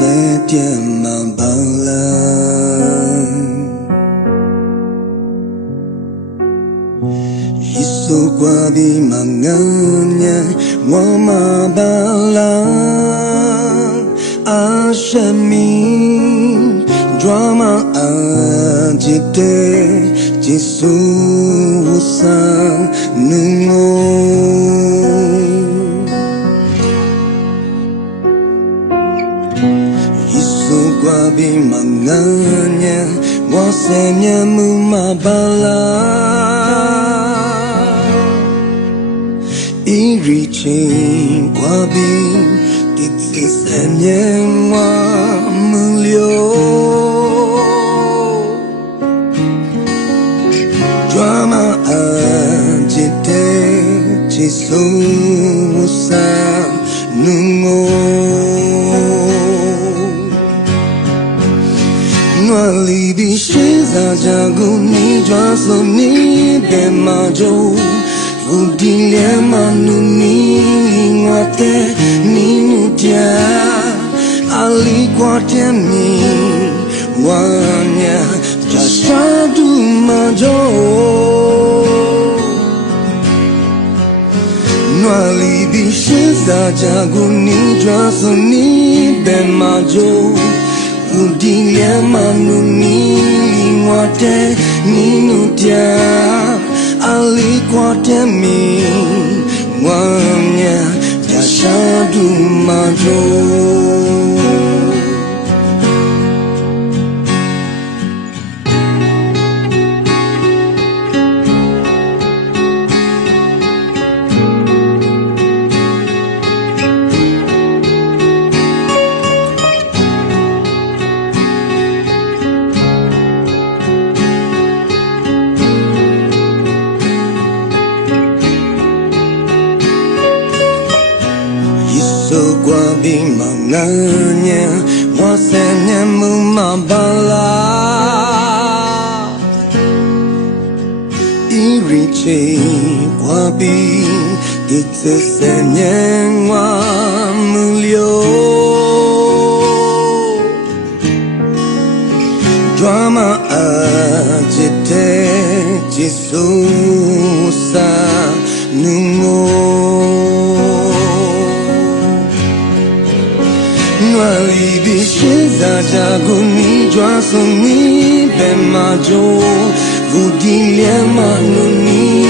Setiap mabalang Isu kwa bimanganya Wa mabalang Ashami Drama ajite Jisu usang nungo Kwa bimanganya Wasenya mumabala Iriching kwa bim Titisenya wa mulyo Drama ajite Jisu usang nungo Nwali bishiza jagu ni jwaso ni bemajo Vudilia manu ni ngwate ni nutia Alikuwa temi wanya jashadu majo Nwali bishiza jagu ni jwaso ni bemajo Udilia manu ngwate ninutia Alikuwa temi wanya jashadu majo So kwa bimanganya Wasenya mumabala Iriche kwa bim Itesenya wa mulyo Drama ajite Jisu sa nungo Nwali bishiza jagu ni jwaso ni bemajo Vudilia manu ni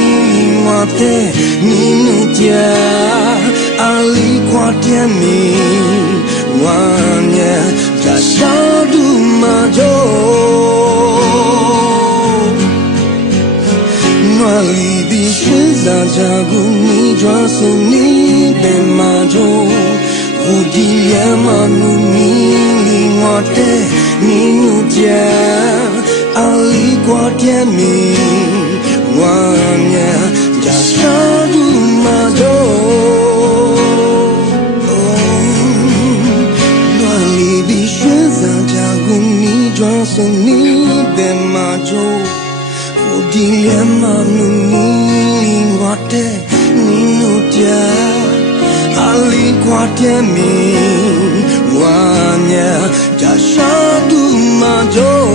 ngwate ninutia Alikuwa temi wanya jashadu majo Nwali bishiza jagu ni jwaso ni bemajo Udia manu ngwate ninutia Alikuwa temi wanya jashadu majo Nwali bishiza jagu ni jwaso ni bemajo Udia manu ngwate ninutia Alikuwa temi wanya jashadu majo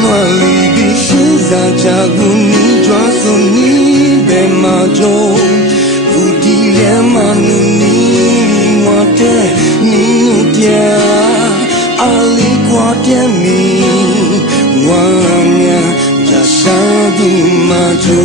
Nwali bishiza jagu ni jwaso ni bemajo Vudilia manu ngwate ninutia Alikuwa temi wanya jashadu majo